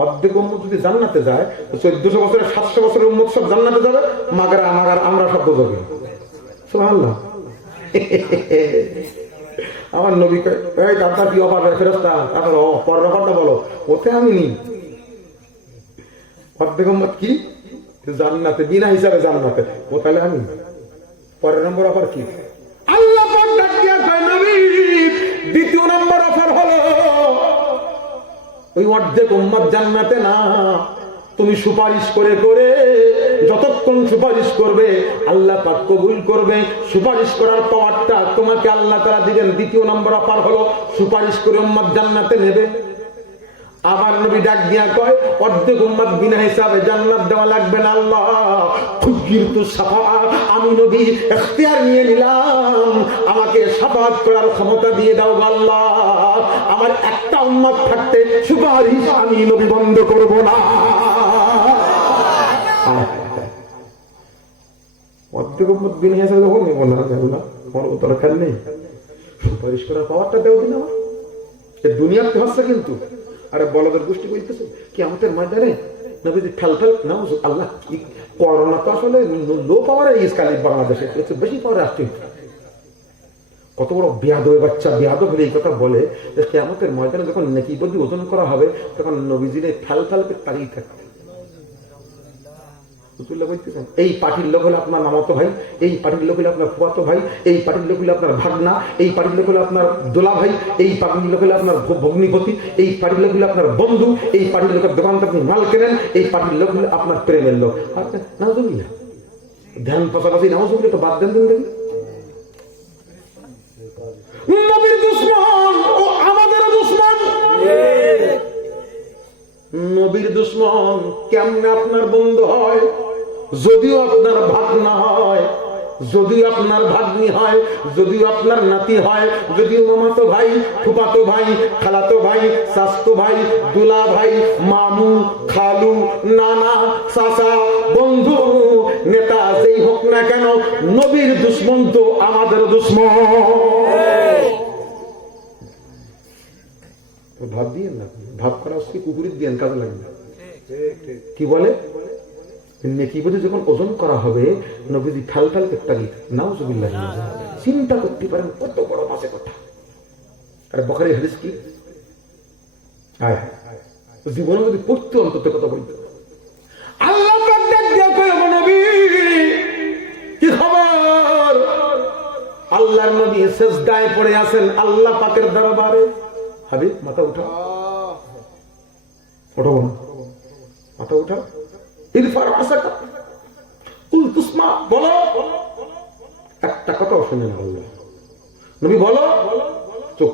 অর্ধেক উম্মত যদি জান্নাতে যায়, 1400 বছরের 700 বছরের উম্মত সব জান্নাতে যাবে, মাগরা আমরা সব যাবে। সুবহানাল্লাহ। আমার নবী এই দাদা কি অফার ফেরেশতা, তারপর পরের অফারটা বলো। ওতে আমি নি অর্ধেক উম্মত কি জান্নাতে বিনা হিসাবে জান্নাতে, ও তাহলে আমি। পরের নম্বর অফার কি? আল্লাহ পাক ডাক দিয়া কয়, নবী দ্বিতীয় নম্বর অফার হলো, ওই অর্ধেক উম্মত জান্নাতে না, তুমি সুপারিশ করে করে যতক্ষণ সুপারিশ করবে আল্লাহ পাক কবুল করবে। সুপারিশ করার পাওয়ারটা তোমাকে আল্লাহ তাআলা দিবেন। দ্বিতীয় নম্বর অফার হলো সুপারিশ করে উম্মত জান্নাতে নেবে। আমার নবী ডাক দিয়া কয়, অর্ধেক উম্মত বিনা হিসাবে জান্নাত দেওয়া লাগবে না আল্লাহ। খুশিরতু শাফাআত, আমি নবী ইখতিয়ার নিয়ে নিলাম, আমাকে শাফাআত করার ক্ষমতা দিয়ে দাও আল্লাহ। আমার একটা উম্মত থাকতে সুপারিশ আমি নবী বন্ধ করব না। অর্ধেক উম্মত বিনা হিসাবে যখন নেব না, আমার দরকার নেই। সুপারিশ করার পাওয়ারটা দেও দিন আমার। দুনিয়াতে হচ্ছে কিন্তু আরে বলদের গোষ্ঠী বলতেছে কি আমাদের ময়দানে নবীজি ফেল না আল্লাহ। করোনা তো আসলে লো পাওয়ারে ইসকালি বাংলাদেশে বেশি পাওয়ারে আসছে। কত বড় বেয়াদব বাচ্চা, বেয়াদব হলে এই কথা বলে যে কিয়ামতের ময়দানে যখন নেকি বদি ওজন করা হবে তখন নবীজির ফেল তাড়িয়ে থাকবে। এই পার্টির লোক হলে আপনার মামাতো ভাই, এই পার্টির লোক হলে আপনার ফুফাতো ভাই, এই পার্টির লোক হলে আপনার ভাগনা, এই পার্টির লোক হলে আপনার দোলা ভাই, এই পার্টির লোক হলে আপনার ভগ্নিপতি, এই পার্টির লোক হলে আপনার বন্ধু, এই পার্টির লোকের দোকান থেকে আপনি মাল কেনেন, এই পার্টির লোক হলে আপনার প্রেমের লোক। নাউজুবিল্লাহ, ধ্যান পাশাপাশি নাউজুবিল্লাহ তো বাদ দেন দিন দেখি। নবীর দুশমন ও আমাদের দুশমন। নবীর দুশমন কেমনে আপনার বন্ধু হয়? যদিও আপনার ভাগনা হয়, যদিও আপনার ভাগ্নি হয়, যদিও আপনার নাতি হয়, যদিও মামাতো ভাই, ফুফাতো ভাই, খালাতো ভাই, চাচতো ভাই, দুলা ভাই, মামু, খালু, নানা, চাচা, বন্ধু, নেতা যেই হোক না কেন, নবীর দুশমন তো আমাদের দুশমন। ভাব দিয়ে না, ভাব করা হচ্ছে কুকুরের দিয়ে কাজে লাগবে। কি বলে নেকি বুঝে যখন ওজন করা হবে নবীজি ফাল ফাল করতে নাউজুবিল্লাহ চিন্তা করতে পারেন কত বড় মাঝে কথা। আর বুখারী হাদিস কি জীবনে যদি পড়তে অন্তত কথা বলতে আল্লাহ পাক ডাক দিয়া কয় ও নবী কি খবর? আল্লাহর নবী সিজদায় পড়ে আছেন আল্লাহ পাকের দরবারে। হাবিব মাথা উঠাও, ওঠো না, মাথা উঠাও। ইরফা রাসাকা কুল তুসমা, বলো। একটা কথাও শুনে না আল্লাহ নবী, বলো। চুপ,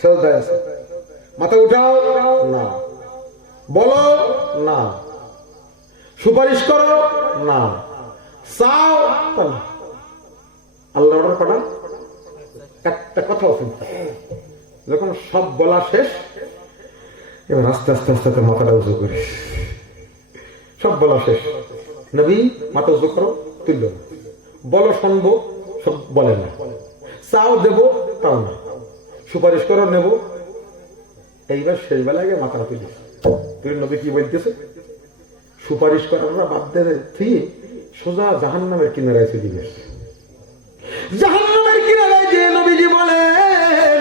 সিজদায় আছে। মাথা উঠাও না, বলো না, সুপারিশ করো না, চাও না। আল্লাহ অর্ডার করা একটা কথাও শুনতে। যখন সব বলা শেষ এবার আস্তে আস্তে আস্তে মাথাটা উঁচু করে সব বলা শেষ। নবী মাথা উঁচু করো, তুলল না, বলো শুনবো, সব বলে না, চাও দেবো তাও না, সুপারিশ করো নেব। এইবার শেষ বেলায় গিয়ে মাথা তুলি তুই নবী কি বলতেছে? সুপারিশ করার বাদ দিয়ে সোজা জাহান্নামের কিনারায় চলে গেছে। জাহান্নামের কিনারায় যে নবীজি বলেন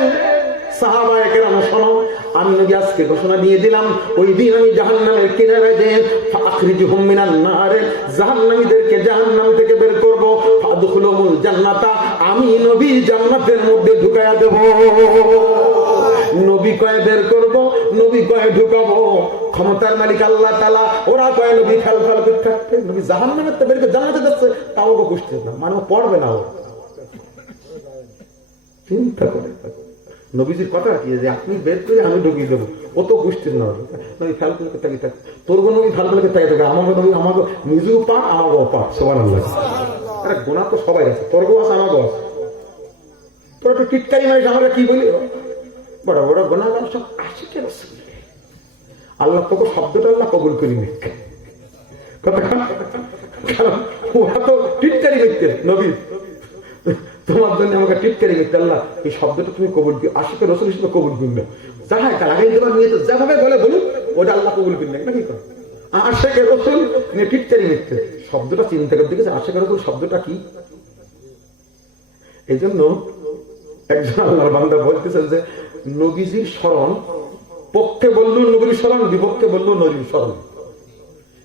সাহাবায়ে কেরাম শোনো, আমি নবী আজকে ঘোষণা দিয়ে দিলাম ওই দিন আমি জাহান্নামের কিনারায় যে ফাখরিজুহুম মিনান নার, জাহান্নামীদেরকে জাহান্নাম থেকে বের করব, ফাদখুলুল জান্নাতা, আমি নবী জান্নাতের মধ্যে ঢুকায়া দেব। নবী কয়ে বের করব, নবী কয়ে ঢুকাবো, ক্ষমতার মালিক আল্লাহ তাআলা। ওরা কয়ে নবী খাল খাল করে থাকবে, নবী জাহান্নামের তো বের করে জান্নাতে যাচ্ছে, তাও তো বুঝতে না, মানে পড়বে না। ও চিন্তা করে নবীজির কথা কি যে আপনি বের করে আমি ঢুকিয়ে দেবো, ও তো বুঝতে না। নবী খাল খাল করে তাকিয়ে থাকে, তোর নবী খাল খাল করে তাকিয়ে থাকে, আমার নবী আমাকে নিজেও পাক আমাকেও পাক, সুবহানাল্লাহ। আরে গুনাহ তো সবাই আছে, তোর গো আছে আমাকেও আছে। তোর একটু টিটকারি মারিস, আমরা কি বলি বড় বড় গুনাহগার সব আশিকের রাসূল। আল্লাহ তোকে শব্দটা আল্লাহ কবুল করি নি, কারণ ওরা তো টিটকারি করতে নবী, তোমার জন্য আমাকে টিটকারি করতে আল্লাহ এই শব্দটা তুমি কবুল কি আশিকের রাসূল হিসেবে কবুল করুন না। যাহা লাগাই দেবার নিয়ে তো যেভাবে বলে বলুন ওটা আল্লাহ কবুল করি না, কি করে আশিকের রাসূল টিটকারি করতে শব্দটা চিন্তা করতে গেছে। আশিকের রাসূল শব্দটা কি? এই জন্য একজন আল্লাহর বান্দা বলতেছেন যে নবীজির স্মরণ পক্ষে বললো নবীর স্মরণ, বিপক্ষে বললো নবীর স্মরণ।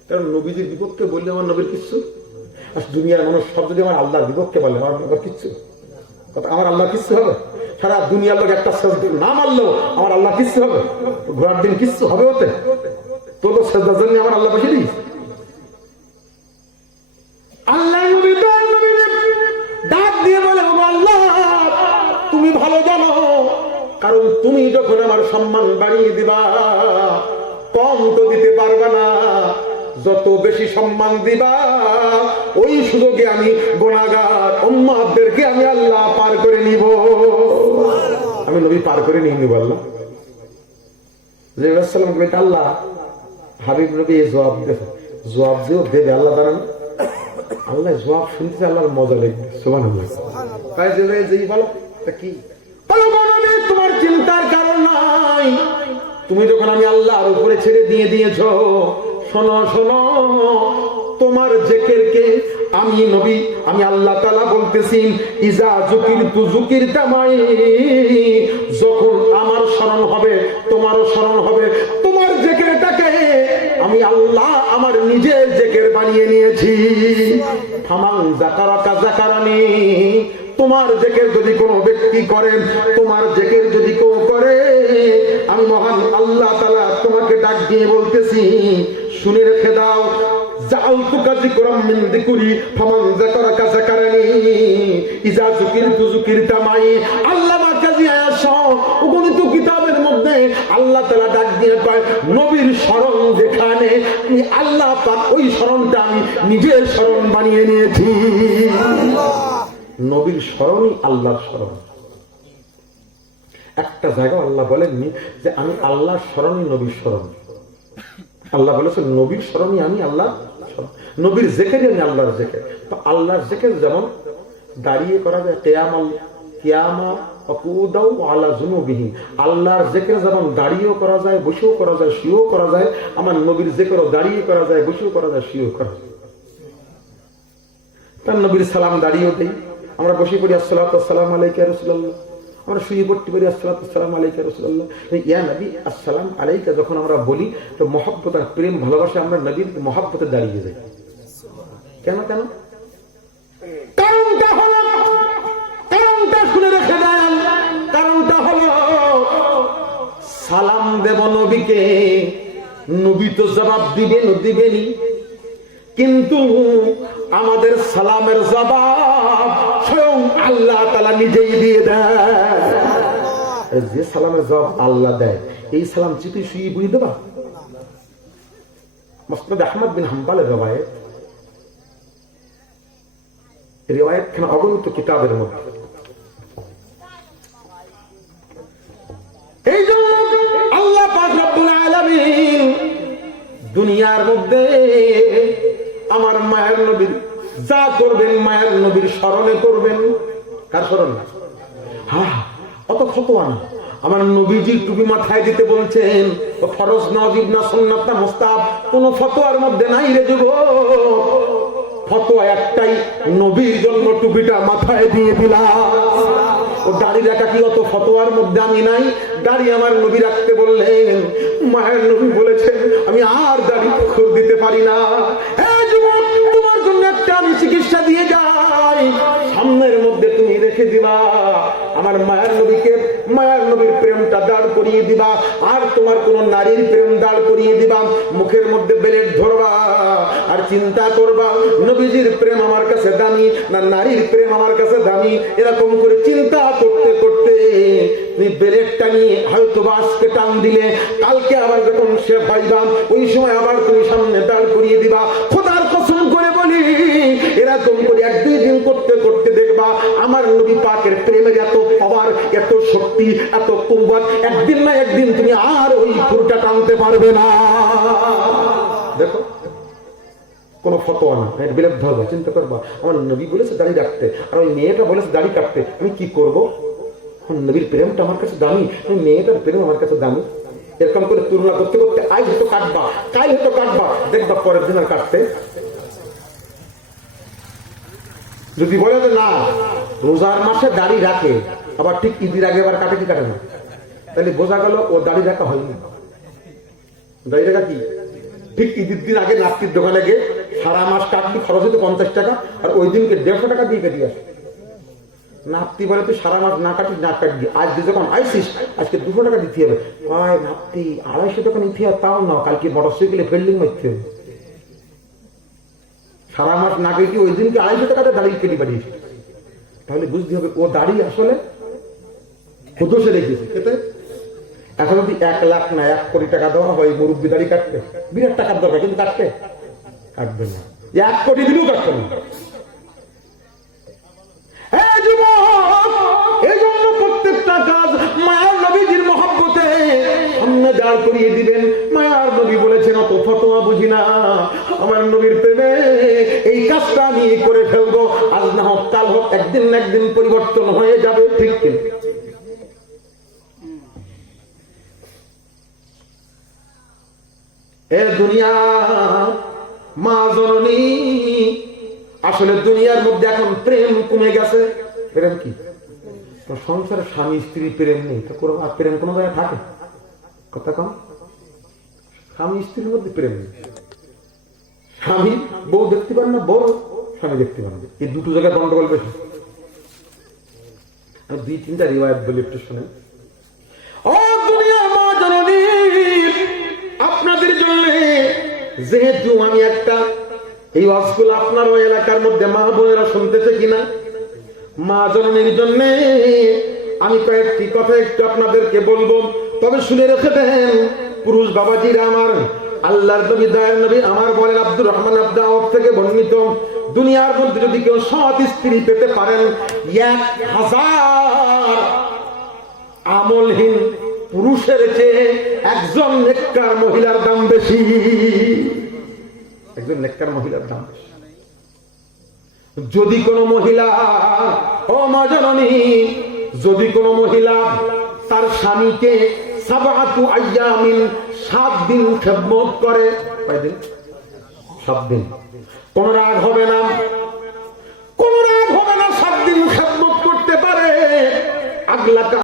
কারণ নবীজির বিপক্ষে বললে আমার নবীর কিচ্ছু, আর দুনিয়ার মানুষ সব যদি আমার আল্লাহর বিপক্ষে বলে আমার কিচ্ছু, আমার আল্লাহ কিচ্ছু হবে? সারা দুনিয়ার লোক একটা সেজদা না মারলেও আমার আল্লাহ কিচ্ছু হবে? ঘোরার দিন কিচ্ছু হবে ওতে? তো তো সেজদার জন্য আমার আল্লাহ বসে দিস। আল্লাহ ডাক দিয়ে বলে আল্লাহ তুমি ভালো জানো, কারণ তুমি যখন আমার সম্মান বাড়িয়ে দিবা কম তো দিতে পারবা না, যত বেশি সম্মান দিবা ওই সুযোগে আমি গুনাহগার উম্মতদেরকে আমি আল্লাহ পার করে নিব, আমি নবী পার করে নিয়ে নিব। আল্লাহ সাল্লাম বলতে আল্লাহ হাবিব নবী জবাব দেবে, জবাব দিও দেবে আল্লাহ জানেন। আল্লাহ জবাব শুনতে আল্লাহর মজা লাগবে, সুবহানাল্লাহ। তাই যে বলো কি তোমার চিন্তার কারণ নাই, তুমি যখন আমি আল্লাহর উপরে ছেড়ে দিয়ে দিয়েছ, শোনো শোনো তোমার জিকিরকে আমি নবী আমি আল্লাহ তাআলা বলতেছি ইজা যুকিরতু যুকিরতা মাই, যখন আমার স্মরণ হবে তোমারও স্মরণ হবে। তোমার জিকিরটাকে আমি আল্লাহ আমার নিজের জিকির বানিয়ে নিয়েছি। ফামান যাকারাকা যাকারানি, তোমার জিকির যদি কোনো ব্যক্তি করেন, তোমার জিকির যদি কেউ করে, আমি মহান আল্লাহ তাআলা তোমাকে ডাক দিয়ে বলতেছি শুনে রেখে দাও, জাআলতুকা যিকরাম মিন যিকরি ফামান যাকারাকা যাকারানি ইজা যুকিরতু যুকিরতা মাই। আল্লামা কাজী আয়েশা উপনীত কিতাবের মধ্যে আল্লাহ তাআলা ডাক দিয়ে কয় নবীর স্মরণ যেখানে আমি আল্লাহ পাক ওই স্মরণটা আমি নিজের স্মরণ বানিয়ে নিয়েছি। নবীর স্মরণই আল্লাহর স্মরণ। একটা জায়গা আল্লাহ বলেননি যে আমি আল্লাহর স্মরণই নবীর স্মরণ। আল্লাহ বলেছেন নবীর স্মরণই আমি আল্লাহ, নবীর জিকিরই আমি আল্লাহর জিকির। তো আল্লাহর জিকির যেমন দাঁড়িয়ে করা যায়, কিয়ামা আকুদাউ আলা যুনুবিহি, আল্লাহর জিকির যেমন দাঁড়িয়েও করা যায়, বসেও করা যায়, শুয়েও করা যায়, আমার নবীর জিকিরও দাঁড়িয়ে করা যায়, বসেও করা যায়, শুয়েও করা যায়। তার নবীর সালাম দাঁড়িয়ে দেই। আমরা বসে পড়ি আসসালাতু ওয়াসসালামু আলাইকা ইয়া রাসূলুল্লাহ, আমরা শুয়ে পড়তে পারি আসসালাতু ওয়াসসালামু আলাইকা ইয়া রাসূলুল্লাহ। ইয়া নবী আসসালাম আলাইকা যখন আমরা বলি তো মহব্বত আর প্রেম ভালোবাসা আমরা নবীর মহব্বতে দাঁড়িয়ে যাই। কেন কেন? কারণটা শুনে রেখে দেন। কারণটা হলো সালাম দেব নবীকে, নবী তো জবাব দিবেনই, কিন্তু আমাদের সালামের জবাব স্বয়ং আল্লাহ তাআলা নিজেই দিয়ে দেয়। যে সালামের জবাব আল্লাহ দেয়, এই সালাম চিঠি শুয়ে বুঝে দেবা? মুসনাদ আহমদ বিন হাম্বলের রিওয়ায়াত খানা অগণিত কিতাবের মধ্যে। এই জন্য আল্লাহ পাক রব্বুল আলামিন দুনিয়ার মধ্যে আমার মায়ের নবীর যা করবেন মায়ের নবীর স্মরণে করবেন। কার স্মরণে? অত ফতোয়া না। আমার নবীজির টুপি মাথায় দিতে বলছেন, ফরজ না, ওয়াজিব না, সুন্নাত না, মুস্তাহাব, কোন ফতোয়ার মধ্যে নাই রে যুবক। ফতোয়া একটাই, নবীর জন্য টুপিটা মাথায় দিয়ে দিলাম। ও দাড়ি রাখা কি অত ফতোয়ার মধ্যে আমি নাই? দাড়ি আমার নবী রাখতে বললেন, মায়ের নবী বলেছেন আমি আর দাড়ি দিতে পারি না। তোমার জন্য একটা আমি চিকিৎসা দিয়ে যাই, সামনের মধ্যে তুমি রেখে দিবা, আমার মায়ের নবীকে, মায়ের নবীর প্রেমটা দাঁড় করিয়ে দিবা, আর তোমার কোন নারীর প্রেম দাঁড় করিয়ে দিবা, মুখের মধ্যে বেলেট ধরবা আর চিন্তা করবা নবীজির প্রেম আমার কাছে দামি না নারীর প্রেম আমার কাছে দামি। এরকম করে চিন্তা করতে করতে তুমি বেলেটটা নিয়ে হয়তো আজকে টান দিলে, কালকে আবার যখন সে ভাইবা ওই সময় আবার তুমি সামনে দাঁড় করিয়ে দিবা। খোদার কসম করে বলি, এরকম করে এক দুই দিন করতে করতে দেখবা আমার নবী পাকের প্রেমের এত পাওয়ার, এত শক্তি, এত কুওয়াত, একদিন না একদিন তুমি আর ওই ফুরটা টানতে পারবে না। দেখো কোন ফতোয়া না, বিলেপ ধরবা, চিন্তা করবা আমার নবী বলেছে দাড়ি রাখতে আর ওই মেয়েটা বলেছে দাড়ি কাটতে, আমি কি করবো? নবীর প্রেমটা আমার কাছে দামি, মেয়েটার প্রেম আমার কাছে দামি। এরকম করে তুলনা করতে করতে আজ হয়তো কাটবা, কাল হয়তো কাটবা, দেখবা পরের দিন আর কাটতে। যদি বলে যে না রোজার মাসে দাড়ি রাখে, আবার ঠিক ঈদের আগে আবার কাটে কি কাটে না, তাহলে বোঝা গেল ও দাড়ি রাখা হয়নি। দাড়ি রাখা কি ঠিক ঈদের দিন আগে নাস্তির দোকানে গিয়ে সারা মাস কাটলি, খরচ হতো 50 টাকা, আর ওই দিনকে 150 টাকা দিয়ে কেটে আসে। নাপতি বলে তুই সারা মাস না কাটিস, না কাটবি, আজ যখন আইসিস আজকে 200 টাকা দিতে হবে। কয় নাপতি 250 টাকা নিতে হবে, তাও না, কালকে মোটরসাইকেলে ফিল্ডিং মারতে হবে। সারা মাস না কেটে ওই দিনকে 250 টাকাতে দাঁড়িয়ে কেটে পাঠিয়েছে। তাহলে বুঝতে হবে ও দাঁড়িয়ে আসলে দোষে রেখেছে। এখন যদি 1 লাখ না 1 কোটি টাকা দেওয়া হয় মুরব্বী দাড়ি কাটতে, বিরাট টাকার দরকার, কিন্তু কাটতে কাটবে না, 1 কোটি দিলেও কাটবে না। এই জন্য প্রত্যেকটা কাজ মায়ার নবীজির মহব্বতে সামনে দাঁড় করিয়ে দিবেন। মায়ার নবী বলেছেন অত ফতোয়া বুঝি না, আমার নবীর প্রেমে এই কাজটা আমি করে ফেলবো, আজ না হোক কাল হোক, একদিন না একদিন পরিবর্তন হয়ে যাবে। ঠিক ঠিক এ দুনিয়া মা জননী, আসলে দুনিয়ার মধ্যে এখন প্রেম কমে গেছে। প্রেম কি? সংসারে স্বামী স্ত্রী প্রেম নেই, প্রেম কোনো জায়গায় থাকে? কথা কম, স্বামী স্ত্রীর মধ্যে প্রেম নেই। স্বামী বউ দেখতে পান না, বউ স্বামী দেখতে পান না, এই দুটো জায়গায় গন্ডগোল বেশি। আমি 2-3টা রিওয়ায়াত বলি, একটু শুনেন। ও দুনিয়ার মা জননী, আপনাদের জন্য যেহেতু আমি একটা, এই ওয়াজগুলো আপনার ওই এলাকার মধ্যে মা বোনেরা শুনতেছে কিনা, মা জননীর জন্য আমি কয়েকটি কথা একটু আপনাদেরকে বলবো, তবে শুনে রেখে দেন পুরুষ বাবাজিরা আমার। আল্লাহর নবী, দয়ার নবী আমার বলেন, আব্দুর রহমান আবদু আওফ থেকে বর্ণিত, দুনিয়ার মধ্যে যদি কেউ সৎ স্ত্রী পেতে পারেন, 1000 আমলহীন পুরুষের চেয়ে একজন নেককার মহিলার দাম বেশি। একজন নেককার মহিলার দাম বেশি। যদি কোন মহিলা, ও মা জননী, যদি কোন মহিলা তার স্বামীকে 7 দিন খেদমত করে, 7 দিন, কোন রাগ হবে না, আখলাকা